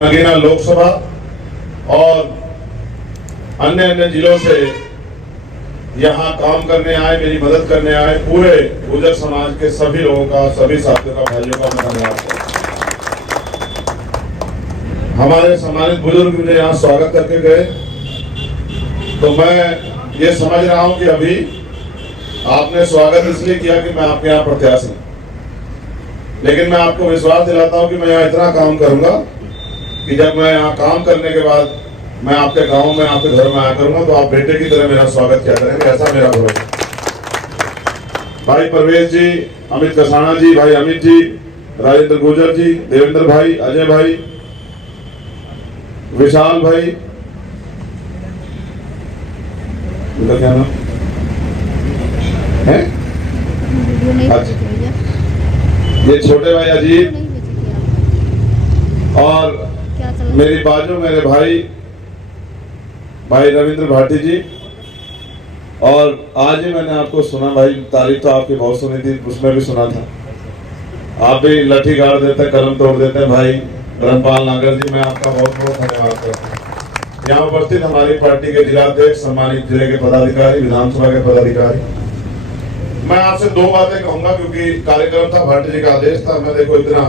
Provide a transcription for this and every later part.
नगीना लोकसभा और अन्य अन्य जिलों से यहाँ काम करने आए, मेरी मदद करने आए पूरे गुर्जर समाज के सभी लोगों का, सभी साथियों का, भाइयों का मैं धन्यवाद करता हूं। हमारे सम्मानित बुजुर्ग मुझे यहाँ स्वागत करके गए, तो मैं ये समझ रहा हूं कि अभी आपने स्वागत इसलिए किया कि मैं आपके यहाँ प्रत्याशी, लेकिन मैं आपको विश्वास दिलाता हूं कि मैं यहाँ इतना काम करूंगा कि जब मैं यहाँ काम करने के बाद मैं आपके गांव में, आपके घर में आया करूंगा तो आप बेटे की तरह मेरा स्वागत किया करेंगे, ऐसा मेरा भरोसा। भाई परवेज जी, अमित कसाना जी, भाई अमित जी, राजेंद्र गुर्जर जी, देवेंद्र भाई, अजय भाई, विशाल भाई, उनका क्या नाम है? अच्छा, ये छोटे भाई अजीत और मेरी बाजू मेरे भाई रविंद्र भाटी जी। और आज ही मैंने आपको सुना भाई, तारीफ तो आपकी बहुत सुनी थी, उसमें भी सुना था आप भी लठी गाड़ देते हैं, कलम तोड़ देते हैं। भाई धर्मपाल नागर जी, मैं आपका बहुत बहुत धन्यवाद करता हूँ। यहाँ उपस्थित हमारी पार्टी के जिलाध्यक्ष, सम्मानित जिले के पदाधिकारी, विधानसभा के पदाधिकारी, मैं आपसे दो बातें कहूंगा क्योंकि कार्यक्रम था, भाटी जी का आदेश था। मैं देखो इतना,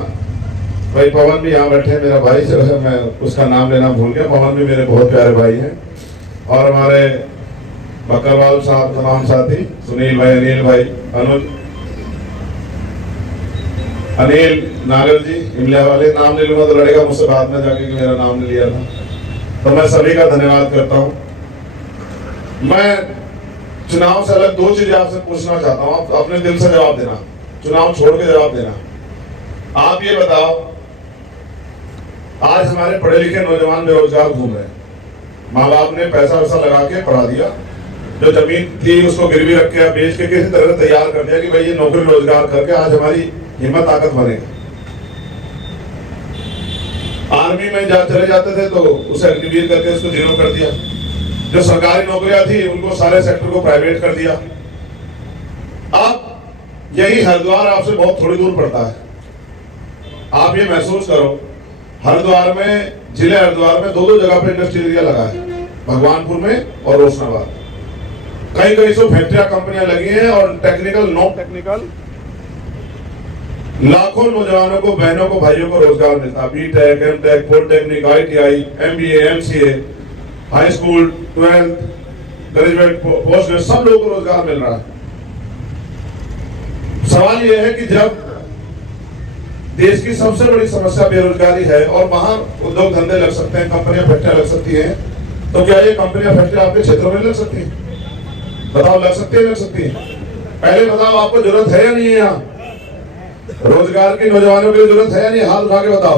भाई पवन भी यहाँ बैठे, मेरा भाई जो है, मैं उसका नाम लेना भूल गया। पवन भी मेरे बहुत प्यारे भाई हैं, और हमारे बकरवाल साहब, तमाम साथी, सुनील भाई, अनिल भाई, अनुज, अनिल नागर जी, इमलिया वाले, नाम ले लूंगा तो लड़ेगा मुझसे बाद में जाके कि मेरा नाम नहीं लिया था। तो मैं सभी का धन्यवाद करता हूँ। मैं चुनाव से अलग दो चीजें आपसे पूछना चाहता हूँ, आप अपने दिल से जवाब देना, चुनाव छोड़ के जवाब देना। आप ये बताओ, आज हमारे पढ़े लिखे नौजवान बेरोजगार घूम रहे हैं, माँ बाप ने पैसा वैसा लगा के पढ़ा दिया, जो जमीन थी उसको गिरवी रख के बेच के किसी तरह तैयार कर दिया कि भाई ये नौकरी रोजगार करके आज हमारी हिम्मत ताकत बनेगी। आर्मी में चले जाते थे तो उसे अग्निवीर करके उसको जीरो कर दिया, जो सरकारी नौकरियां थी उनको सारे सेक्टर को प्राइवेट कर दिया। अब यही हरिद्वार आपसे बहुत थोड़ी दूर पड़ता है। आप ये महसूस करो, हरिद्वार में, जिले हरिद्वार में दो जगह पे इंडस्ट्रियल एरिया लगा है, भगवानपुर में और रोशनाबाद। कई कई सौ फैक्ट्रियां, कंपनियां लगी हैं और टेक्निकल, नॉन टेक्निकल लाखों नौजवानों को, बहनों को, भाइयों को रोजगार मिलता है। B Tech, M Tech, polytechnic, ITI, MBA, MCA, high school, 12th, graduate, post graduate, सब लोगों को रोजगार मिल रहा है। सवाल यह है कि जब देश की सबसे बड़ी समस्या बेरोजगारी है और वहां उद्योग धंधे लग सकते हैं, कंपनियां, फैक्ट्रियां लग सकती हैं, तो क्या ये कंपनियां, फैक्ट्रियां आपके क्षेत्रों में लग सकती हैं? बताओ, लग सकती है, लग सकती है? पहले बताओ, आपको जरूरत है या नहीं है? यहाँ रोजगार की नौजवानों की जरूरत है या नहीं? हाथ उठा के बताओ।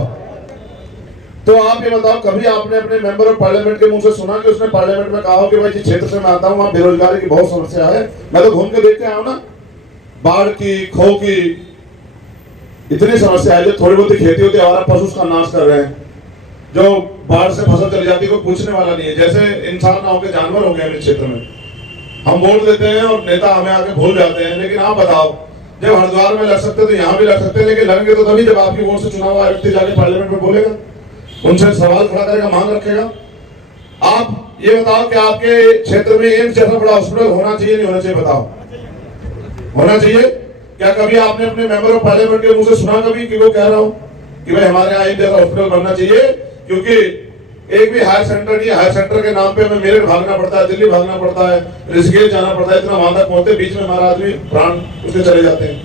तो आप ये बताओ, कभी आपने अपने मेंबर ऑफ पार्लियामेंट के मुंह से सुना कि उसने पार्लियामेंट में कहा हो कि भाई जिस क्षेत्र से मैं आता हूँ वहां बेरोजगारी की बहुत समस्या है, मैं तो घूम के देख के आया हूं ना, बाढ़ की, खो की इतनी समस्या है, जो थोड़ी बहुत खेती होती है, हमारा पशु उसका नाश कर रहे हैं, जो बाढ़ से फसल चली जाती है, कोई पूछने वाला नहीं है। जैसे इंसान ना होकर जानवर हो गए इस क्षेत्र में। हम वोट देते हैं और नेता हमें आके भूल जाते हैं। लेकिन आप बताओ, जब हरिद्वार में लग सकते तो यहाँ भी लग सकते हैं, लेकिन लगेंगे तो तभी जब आपकी वोट से चुनाव आया व्यक्ति जाके पार्लियामेंट में बोलेगा, उनसे सवाल खड़ा करेगा, मांग रखेगा। आप ये बताओ कि आपके क्षेत्र में एम्स जैसा बड़ा हॉस्पिटल होना चाहिए, नहीं होना चाहिए? बताओ, होना चाहिए? क्या कभी आपने अपने मेंबर ऑफ पार्लियामेंट के मुंह से सुना कभी कि वो कह रहा हो कि भाई हमारे यहाँ जैसा हॉस्पिटल बनना चाहिए? क्योंकि एक भी हायर सेंटर नहीं, हायर सेंटर के नाम पे हमें मेरठ भागना पड़ता है, दिल्ली भागना पड़ता है, ऋषिकेश जाना पड़ता है, इतना वहां तक पहुंचते, बीच में हमारा आदमी प्राण उसके चले जाते हैं।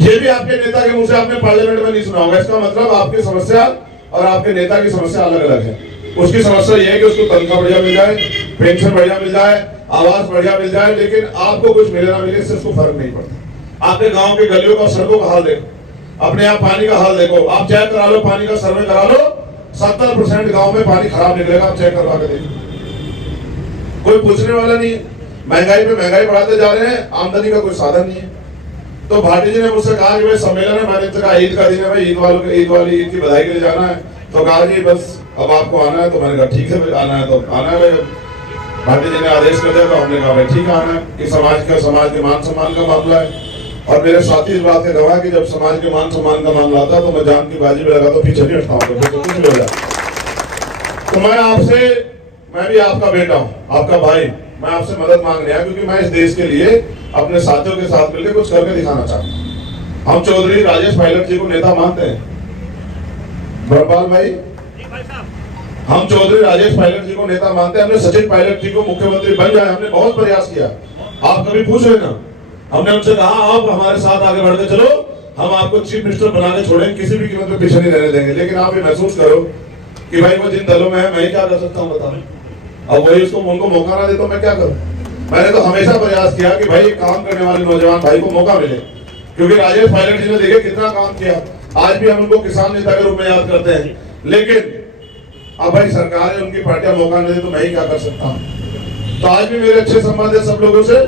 ये भी आपके नेता के मुंह से आपने पार्लियामेंट में नहीं सुना होगा। इसका मतलब आपकी समस्या और आपके नेता की समस्या अलग अलग है। उसकी समस्या यह है कि उसको तनख्वाह बढ़िया मिल जाए, पेंशन बढ़िया मिल जाए, आवास बढ़िया मिल जाए, लेकिन आपको कुछ मिले ना मिले इससे उसको फर्क नहीं पड़ता। आपके गांव के गलियों का, सड़कों का हाल देखो, अपने आप पानी का हाल देखो, आप चेक करा लो, पानी का सर्वे करा लो, 70% गांव में पानी खराब निकलेगा, आप चेक करवा के देखो, कोई पूछने वाला नहीं है। महंगाई पे महंगाई बढ़ाते जा रहे हैं, आमदनी का कोई साधन नहीं है। तो भाटी जी ने मुझसे कहा कि भाई सम्मेलन है, मैंने कहा ईद का दिन है भाई, ईद की बधाई के लिए जाना है। तो कहा जी बस अब आपको आना है, तो मैंने कहा ठीक है, आना है तो आना है। भाटी जी ने आदेश कर दिया तो हमने कहा भाई ठीक है, आना है। कि समाज के मान सम्मान का मामला है, और मेरे साथी इस बात के गवाह कि जब समाज के मान सम्मान का मामला आता है तो मैं जान की बाजी में लगा तो पीछे नहीं हटता हूँ, तो कुछ भी हो जाए। तो मैं भी आपका बेटा हूँ, आपका भाई, मैं आपसे मदद मांगने आया क्योंकि मैं इस देश के लिए अपने साथियों के साथ मिलकर कुछ करके दिखाना चाहता हूँ। हम चौधरी राजेश पायलट जी को नेता मानते हैं, ब्रह्मपाल भाई, हम चौधरी राजेश पायलट जी को नेता मानते हैं। हमने सचिन पायलट जी को मुख्यमंत्री बन जाए, हमने बहुत प्रयास किया। आप कभी पूछ रहे ना, हमने उनसे कहा आप हमारे साथ आगे बढ़ते चलो, हम आपको चीफ मिनिस्टर बना के छोड़ेंगे, किसी भी कीमत पे पीछे नहीं रहने देंगे। लेकिन आप ये महसूस करो कि भाई वो जिन दलों में है, मैं क्या कर सकता हूँ बताओ। अब वही उनको मौका ना दे तो मैं क्या करूं। मैंने तो हमेशा प्रयास किया कि भाई काम करने वाले नौजवान भाई को मौका मिले, क्योंकि राजेश पायलट जी ने देखे कितना काम किया। आज भी हम उनको किसान नेता के रूप में याद करते हैं, लेकिन अब भाई सरकार है, उनकी पार्टियां मौका नहीं दे तो मैं ही क्या कर सकता हूँ। तो आज भी मेरे अच्छे संबंध है सब लोगों से।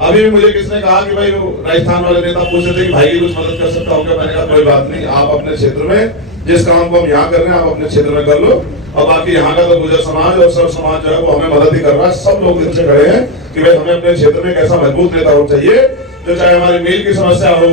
अभी भी मुझे किसने कहा कि भाई वो राजस्थान वाले नेता पूछ रहे थे कि भाई की कुछ मदद कर सकता हूँ क्या। मैंने कहा कोई बात नहीं, आप अपने क्षेत्र में जिस काम को हम यहाँ कर रहे हैं आप अपने क्षेत्र में कर लो, और बाकी यहाँ का तो गुजर समाज और सब समाज जो है वो हमें मदद ही कर रहा है। सब लोग दिल से खड़े हैं कि भाई हमें अपने क्षेत्र में एक ऐसा मजबूत नेता हो चाहिए जो चाहे हमारी मील की समस्या हो,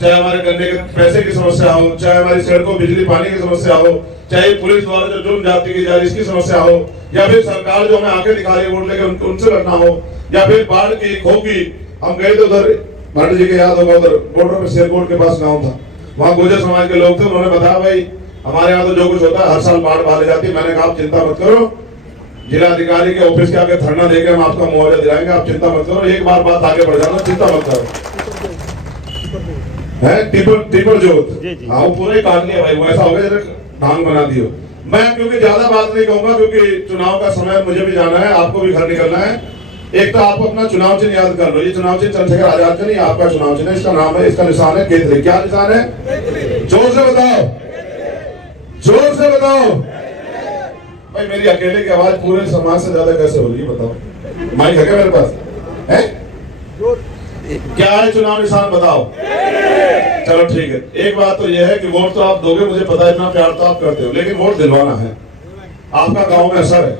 चाहे हमारे गन्ने के पैसे की समस्या हो, चाहे हमारी सड़कों बिजली पानी की समस्या हो, चाहे पुलिस द्वारा जो जुर्म जाति की जा रही इसकी समस्या हो, या फिर सरकार जो हमें आंखें दिखा रही है वोट लेके उनसे लड़ना हो, या फिर बाढ़ की खो की। हम गए थे उधर, भाटी जी के याद होगा, उधर बॉर्डर पे शेरकोट के पास गाँव था, वहाँ गुर्जर समाज के लोग थे। उन्होंने बताया भाई हमारे यहाँ तो जो कुछ होता है हर साल बाढ़ बहा जाती है। मैंने कहा आप चिंता मत करो, जिलाधिकारी के ऑफिस के आगे धरना देके हम आपका मुआवजा दिलाएंगे, आप चिंता मत करो। एक बार बात आगे बढ़ जाना, चिंता मत करो। है टिपर जोत, हाँ वो पूरे काट लिया भाई, वो ऐसा हो गया जैसे ढांग बना दियो। मैं क्योंकि ज्यादा बात नहीं कहूंगा क्योंकि चुनाव का समय, मुझे भी जाना है, आपको भी घर निकलना है। एक तो आप अपना चुनाव चिन्ह याद कर लो, ये चुनाव चिन्ह चंद्रशेखर आजाद का नहीं, आपका चुनाव चिन्ह, इसका नाम है, इसका निशान है केतली। क्या निशान है? जोर से बताओ, जोर से बताओ भाई। मेरी अकेले की आवाज पूरे समाज से ज्यादा कैसे हो रही है बताओ। माइक है क्या मेरे पास? है क्या है चुनाव निशान बताओ। चलो ठीक है, एक बात तो यह है कि वोट तो आप दोगे, मुझे पता है, इतना प्यार तो आप करते हो, लेकिन वोट दिलवाना है। आपका गांव में असर है,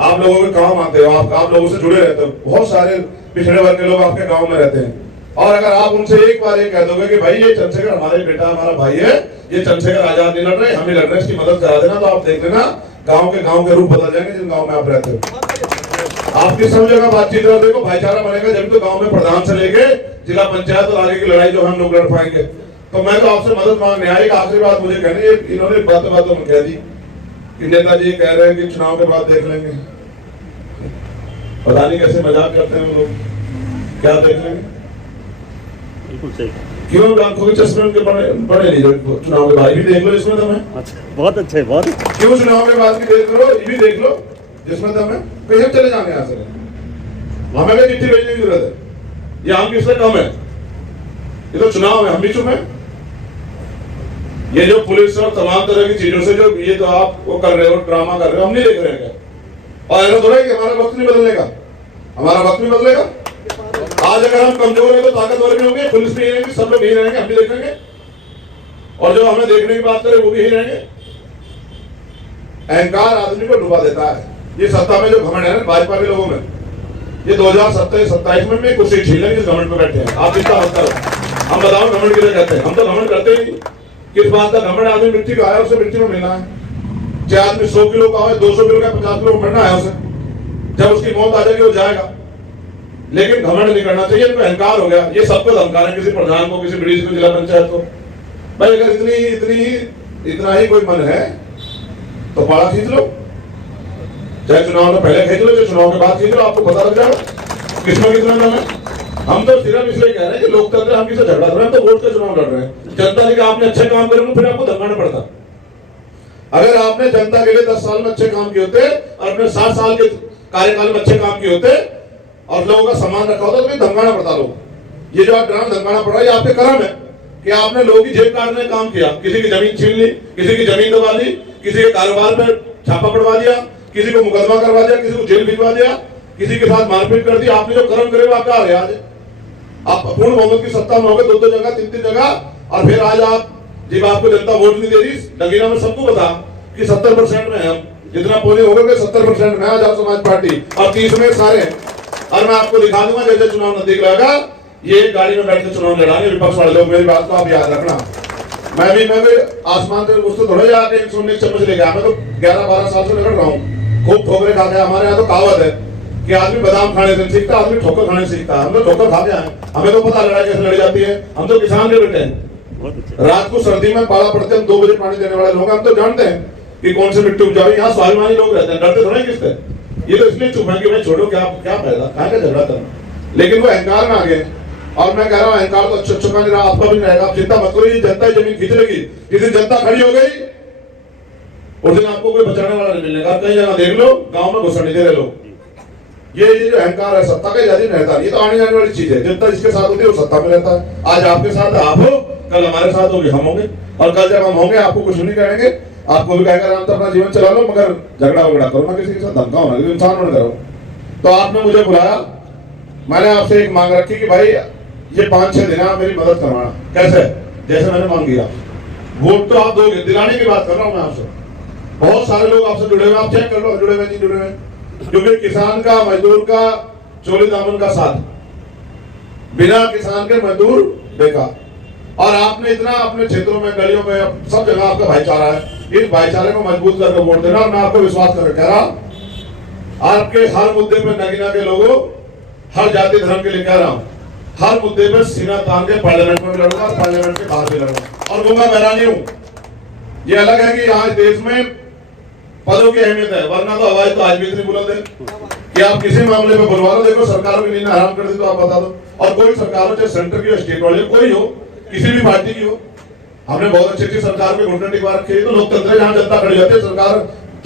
आप लोगों के काम आते हो, आप लोगों से जुड़े रहते हो। बहुत सारे पिछड़े वर्ग के लोग आपके गांव में रहते हैं, और अगर आप उनसे एक बार ये कह दोगे कि भाई ये चंद्रशेखर हमारे बेटा हमारा भाई है, ये चंद्रशेखर आजाद नहीं लड़ रहे, हम ही लड़ रहे हैं, इसकी मदद करा देना, तो आप देख लेना गांव के रूप बदल जाएंगे जिन गांव में आप रहते हो। आपकी सब जगह बातचीत और देखो भाईचारा बनेगा, जब तो गांव में प्रधान से लेके जिला पंचायत और आगे की लड़ाई जो हम लोग लड़ पाएंगे। तो मैं तो आपसे मदद मांगने आया। एक आखिरी बात मुझे कहनी है, इन्होंने बातों में कह दी कि नेताजी कह रहे हैं कि चुनाव के बाद देख लेंगे। पता नहीं कैसे मजाक करते हैं वो लोग, क्या देख लेंगे? बिल्कुल सही। क्यों आंखों के चश्मे उनके पड़े नहीं? चुनाव के बाद भी देख लो इसमें दम है। अच्छा, बहुत अच्छे, बहुत। क्यों चुनाव के बाद भी देख लो, ये भी देख लो जिसमें दम है। कहीं हम चले जाएंगे यहाँ से, हमें भी चिट्ठी भेजने की जरूरत है। ये हम किससे कम है? ये तो चुनाव है, हम भी चुप हैं। ये जो पुलिस और तमाम तरह की चीजों से जो ये तो आप वो कर रहे हो, ड्रामा कर रहे हो, हम नहीं देख रहे हैं। और ऐसा थोड़ा है कि हमारा वक्त नहीं बदलने का, हमारा वक्त नहीं बदलेगा। आज अगर हम कमजोर है तो ताकतवर भी होंगे, पुलिस भी रहेंगे, सब लोग यही रहेंगे, हम भी देखेंगे, और जो हमें देखने की बात करे वो भी यही रहेंगे। अहंकार आदमी को डुबा देता है। ये सत्ता में जो घमंड है ना भाजपा के लोगों में, ये 2027 में कुर्सी छीन लेंगे, घमंड पे बैठे हैं। आप चिंता मत करो। हम बताओ घमंड किसे कहते हैं? हम तो घमंड करते ही नहीं। किस बात का घमंड? आदमी मिट्टी का आया, उसे मिट्टी में मिलना है। चाहे आदमी 100 किलो का हो, 200 किलो का, 50 किलो का मरना है उसे, जब उसकी मौत आ जाएगी वो जाएगा। लेकिन घमंड नहीं करना चाहिए, इनको अहंकार हो गया। ये सबको धमका रहे, किसी प्रधान को, किसी बीडीसी को, जिला पंचायत को। भाई अगर इतना ही कोई मन है तो पाड़ा खींच लो, चाहे चुनाव में पहले खींच लो, चाहे चुनाव के बाद खींच लो, आपको पता लग जाएगा किसमें कितना दम है। हम तो सिर्फ इसलिए कह रहे हैं कि लोकतंत्र, हम किसे झगड़ा कर रहे हैं, तो वोट का चुनाव लड़ रहे हैं। जनता ने कहा आपने अच्छे काम करेंगे, फिर आपको धमकाना पड़ता। अगर आपने जनता के लिए 10 साल में अच्छे काम किए होते और अपने 7 साल के कार्यकाल में अच्छे काम किए होते और लोगों का सम्मान रखा होता तो धमकाना पड़ता लोग। ये जो आप ड्रामा धमकाना पड़ रहा है, ये आपके कर्म है कि आपने लोगों की जेब काटने का काम किया। किसी की जमीन छीन ली, किसी की जमीन दबा ली, किसी के कारोबार पर छापा पड़वा दिया, किसी को मुकदमा करवा दिया, किसी को जेल भिजवा दिया, किसी के साथ मारपीट कर दी। आपने जो कर्म करे वो आपका हाल है। आज आप पूर्ण बहुमत की सत्ता में हो गए, 2 जगह 3 जगह, और फिर आज आप जब आपको जनता वोट नहीं दे रही, नगीना में सबको बता कि 70% में हम जितना पोलिंग होगा 70% में आजाद समाज पार्टी, और 30 में सारे। और मैं आपको दिखा दूंगा जैसे चुनाव नजदीक लगा, ये गाड़ी में बैठ के चुनाव लड़ाएंगे विपक्ष वाले लोग। मेरी बात को आप याद रखना। मैं भी आसमान से उसको थोड़ा जाके सोने की चम्मच ले गया। मैं तो 11-12 साल से निकल रहा हूँ, खूब ठोकरे खा गया। हमारे यहाँ तो कहावत है कि आदमी बादाम खाने से सीखता, आदमी ठोकर खाने से सीखता। हम तो ठोकर खा गए हैं, हमें तो पता लड़ाई कैसे लड़ी जाती है। हम तो किसान के बेटे हैं। रात को सर्दी में पाला पड़ते हैं, 2 बजे पानी देने वाले लोग, हम तो जानते हैं कि कौन से मिट्टी उपजाऊ। यहाँ स्वाभिमानी लोग रहते हैं, डरते थोड़ा किससे। ये तो इसलिए चुप है कि भाई छोड़ो, क्या फायदा, कहाँ का झगड़ा करना। लेकिन वो अहंकार में आ गए। और मैं कह रहा हूँ अहंकार तो अच्छा नहीं रहा, आपका भी नहीं रहेगा। आप चिंता मत करो, ये जनता जमीन खींच लेगी। जिस दिन जनता खड़ी हो गई उस दिन आपको कोई बचाने वाला नहीं मिलेगा। कई जगह देख लो, गांव में घुसने नहीं दे रहे लोग। ये जो अहंकार है, सत्ता का ज्यादा रहता है। ये तो आने जाने वाली चीज है। जनता जिसके साथ होती है वो सत्ता में रहता है। आज आपके साथ आप हो, कल हमारे साथ होगी, हम होंगे। और कल जब हम होंगे आपको कुछ नहीं कहेंगे, आपको भी कहेगा आराम से अपना जीवन चला लो, मगर झगड़ा वगड़ा करो ना, किसी के साथ धमकाओ ना, इंसान बन करो। तो आपने मुझे बुलाया, मैंने आपसे एक मांग रखी कि भाई ये 5-6 दिन आप मेरी मदद करवाना। कैसे? जैसे मैंने मांग लिया। वोट तो आप दोगे, दिलाने की बात कर रहा हूं मैं आपसे। बहुत सारे लोग आपसे जुड़े हुए, आप चेक कर लो जुड़े हुए नहीं जुड़े हुए। क्योंकि किसान का, मजदूर का, चोली दामन का साथ, बिना किसान के मजदूर बेकार। और आपने इतना अपने क्षेत्रों में, गलियों में, सब जगह आपका भाईचारा है। इस भाईचारे को मजबूत करके वोट देना। मैं आपको विश्वास करके कह रहा, आपके हर मुद्दे पर नगीना के लोगों, हर जाति धर्म के लिए कह रहा हूं, हर मुद्दे पर सीना तान के पार्लियामेंट में भी लड़ूंगा और पार्लियामेंट के बाहर भी लड़ूंगा। और गूंगा बहरा नहीं हूं। ये अलग है कि आज देश में पदों की अहमियत है, वरना तो आवाज तो आज भी इतनी बुलंद है कि आप किसी मामले में बुलवा लो। देखो सरकारों की नींद हराम कर दी तो आप बता दो। और कोई सरकार हो, चाहे सेंटर की हो, स्टेट वाली कोई हो, किसी भी पार्टी की हो, हमने बहुत अच्छी सरकार पे घुटने टिकवा रखे हैं। तो लोकतंत्र जहां जनता खड़ी होती है, सरकार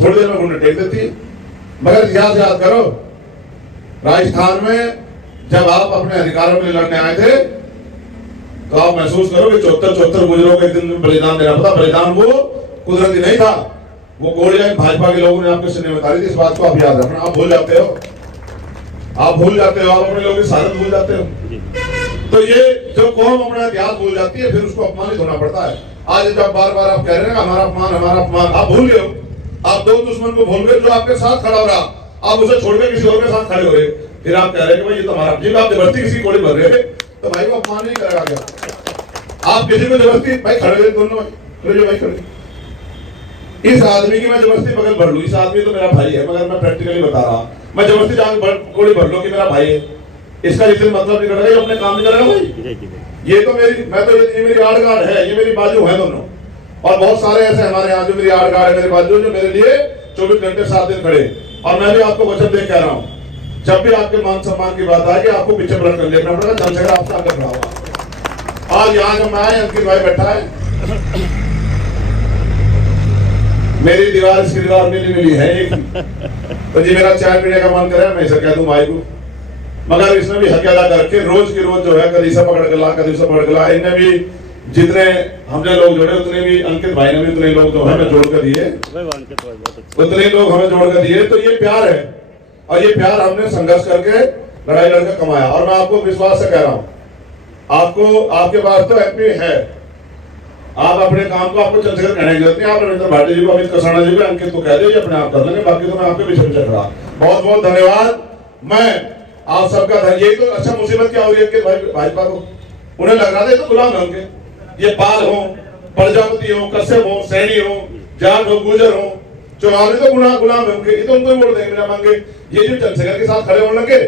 थोड़ी देर में घुटने टेक देती है। मगर इतिहास याद करो, राजस्थान में जब आप अपने अधिकारों के लिए लड़ने आए थे तो आप महसूस करो कि 74 गुजरों के एक दिन बलिदान देना पड़ा। बलिदान वो कुदरती नहीं था, वो गोलियां भाजपा के लोगों ने आपके सिर में उतारी थी। इस बात को आप याद रखना। आप भूल जाते हो, आप अपने लोगों की शहादत भूल जाते हो। तो ये जो कौम अपना इतिहास भूल जाती है, फिर उसको अपमानित होना पड़ता है। आज जब बार-बार आप कह रहे हैं हमारा अपमान, आप भूल गए हो। आप 2 दुश्मन को भूल गए, जो आपके साथ खड़ा हो रहा, आप उसे छोड़कर किसी और के साथ खड़े हो रहे। फिर आप कह रहे हैं कि भाई ये तो हमारा, जब आप जबरदस्ती किसी कोड़ी भर रहे तो भाई को अपमान नहीं करेगा क्या? आप किसी को जबरदस्ती भाई खड़े हुए, दोनों भाई खड़े। इस आदमी की मैं जबरदस्ती बगल भर लूं, इस आदमी तो मेरा भाई है, मगर मैं प्रैक्टिकली बता रहा, मैं जबरदस्ती जाकर कोड़ी भर लूं कि मेरा भाई है, इसका जिस दिन मतलब नहीं करेगा, ये अपने काम नहीं करेगा भाई। ये तो मेरी आड़ गार्ड है, ये मेरी बाजू है दोनों। और बहुत सारे ऐसे हमारे यहाँ जो मेरी आड़ गार्ड है, मेरी बाजू, जो मेरे लिए 24 घंटे 7 दिन खड़े। और मैं भी आपको वचन दे कह रहा हूँ, जब भी आपके मान सम्मान की बात आएगी, आपको पीछे पलट कर देखना पड़ेगा। चंद्रशेखर आपका कर रहा होगा। आज यहाँ जब मैं आए, अंकित भाई बैठा है, मेरी दीवार इसकी दीवार मिली है एक। तो जी मेरा चाय पीने का मन करे, मैं इसे कह दूं भाई को, मगर इसने भी हक अदा करके रोज की रोज जो है, कभी से पकड़ के ला, कभी से पकड़ के ला। इनने भी जितने हमने लोग जोड़े, उतने भी अंकित भाई ने भी उतने लोग जो हमें जोड़ कर दिए, उतने लोग हमें जोड़ कर दिए। तो ये प्यार है, और ये प्यार हमने संघर्ष करके, लड़ाई लड़कर कमाया। और मैं आपको विश्वास से कह रहा हूँ, आपको, आपके पास तो एमपी है, आप अपने काम को, आपको चंद्रशेखर कहने की जरूरत नहीं। आप रविंद्र भाटी जी को, अमित कसाना जी को, अंकित को कह दीजिए, अपने आप कर लेंगे। बाकी तो मैं आपके पीछे पीछे खड़ा। बहुत बहुत धन्यवाद। मैं आप सबका यही तो अच्छा मुसीबत क्या हो रही है कि भाजपा को, उन्हें लग रहा था तो गुलाम है उनके, ये पाल हो, प्रजापति हो, कश्यप हो, सैनी हो, जाट हो, गुजर हो, चौहान तो गुलाम है उनके। ये तो उनको वोट देंगे बिना मांगे। ये जो चंद्रशेखर के साथ खड़े होने लगे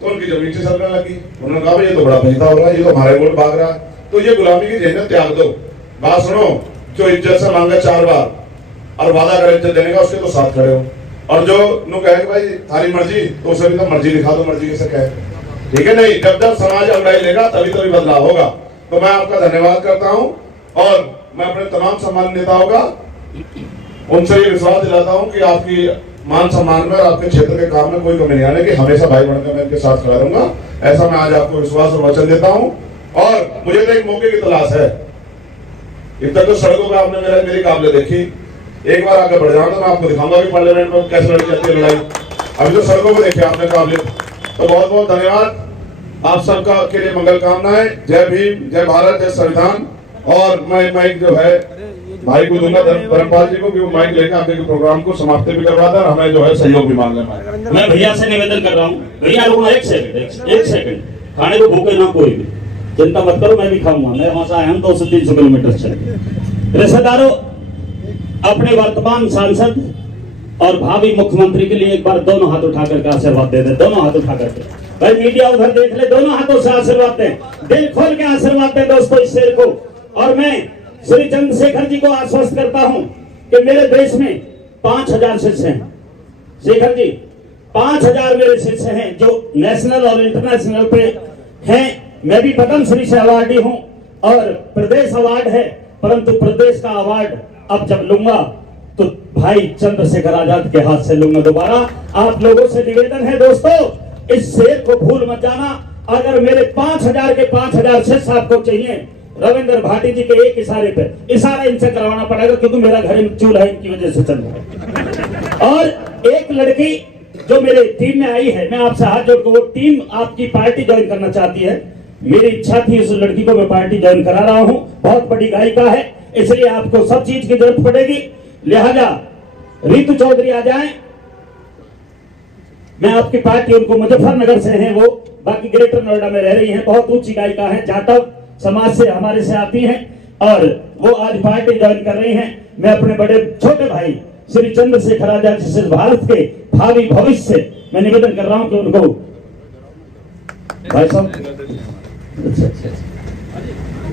तो उनकी जमीन से सरकने लगी। उन्होंने कहा ये तो बड़ा फैसला हो रहा है, ये तो हमारे वोट भाग रहा है। तो ये गुलामी की जेहनत त्याग दो। बात सुनो, जो इज्जत से मांगे 4 बार और वादा करे इज्जत देने का, उसके तो साथ खड़े हो। और जो नु कहे भाई थारी मर्जी, तो उसे भी तो मर्जी दिखा दो, मर्जी कैसे कहे, ठीक है नहीं। जब समाज अंगड़ाई लेगा तभी बदलाव होगा। तो मैं आपका धन्यवाद करता हूं, और मैं अपने तमाम सम्मानित नेताओं का, उनसे ये विश्वास दिलाता हूं कि आपकी मान सम्मान में और आपके क्षेत्र के काम में कोई कमी नहीं आने की। हमेशा भाई बनकर मैं इनके साथ खड़ा रहूंगा, ऐसा मैं आज आपको विश्वास और वचन देता हूं। और मुझे तो एक मौके की तलाश है। इतना तो सड़कों पर आपने मेरी काबिलियत देखी, एक बार आगे बढ़ जाऊंगा, मैं आपको दिखाऊंगा कि पार्लियामेंट में कैसे लड़ी जाती है लड़ाई। अभी तो सड़कों पर देखी आपने काबिलियत। तो बहुत बहुत धन्यवाद आप सबका के लिए, मंगल कामनाएं। जय भीम, जय भारत, जय संविधान। और मैं माइक जो है भाई को दूंगा, धर्मपाल जी को, कि वो माइक लेकर आपके प्रोग्राम को समाप्ति भी करवा दें, हमें जो है सहयोग भी मांग लें। मैं भैया से निवेदन कर रहा हूँ, भैया रुको एक सेकंड, खाने को भूखे ना कोई भी, चिंता मत करो, मैं भी खाऊंगा। मैं वहां से आया हूं 200 300 किलोमीटर चल के। रिश्तेदारों, अपने वर्तमान सांसद और भावी मुख्यमंत्री के लिए एक बार दोनों हाथ उठा करके आशीर्वाद दे दे, दोनों हाथ उठा करके। भाई मीडिया उधर देख ले, दोनों हाथों से आशीर्वाद दें, दिल खोल के आशीर्वाद दें दोस्तों इस शेर को। और मैं श्री चंद्रशेखर जी को आश्वस्त करता हूं कि मेरे देश में 5000 शिष्य हैं। शेखर जी, 5000 मेरे शिष्य हैं जो नेशनल और इंटरनेशनल पे हैं। मैं भी पद्मश्री से अवार्डी हूं और प्रदेश अवार्ड है, परंतु प्रदेश का अवार्ड अब जब लूंगा तो भाई चंद्रशेखर आजाद के हाथ से लूंगा दोबारा। आप लोगों से निवेदन है दोस्तों, इस शेर को भूल मत जाना। अगर मेरे 5000 के 5000 शिष्य आपको चाहिए, रविंद्र भाटी जी के एक इशारे पे, इशारा इनसे करवाना पड़ेगा, क्योंकि मेरा घर चूल्हा इनकी वजह से चल रहा है। और एक लड़की जो मेरे टीम में आई है, मैं आपसे हाथ जोड़ के, वो टीम आपकी पार्टी ज्वाइन करना चाहती है। मेरी इच्छा थी उस लड़की को मैं पार्टी ज्वाइन करा रहा हूं। बहुत बड़ी गायिका है, इसलिए आपको सब चीज की जरूरत पड़ेगी, लिहाजा रीतू चौधरी आ जाएं। मैं आपकी पार्टी, उनको मुजफ्फरनगर से हैं वो, बाकी ग्रेटर नोएडा में रह रही हैं, बहुत ऊंची गायिका है, जाटव समाज से हमारे से आती हैं और वो आज पार्टी ज्वाइन कर रही हैं। मैं अपने बड़े छोटे भाई श्री चंद्रशेखर आजाद जी से, भारत के भावी भविष्य से मैं निवेदन कर रहा हूं कि उनको भाई साहब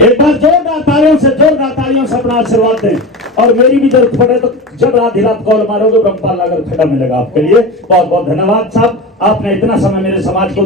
एक बार जोरदार तालियों से अपना आशीर्वाद दें। और मेरी भी जरूरत पड़े तो जब आधी रात कॉल मारोगे, ब्रह्मपाल नगर खड़ा मिलेगा आपके लिए। बहुत बहुत धन्यवाद साहब, आपने इतना समय मेरे समाज को दिया।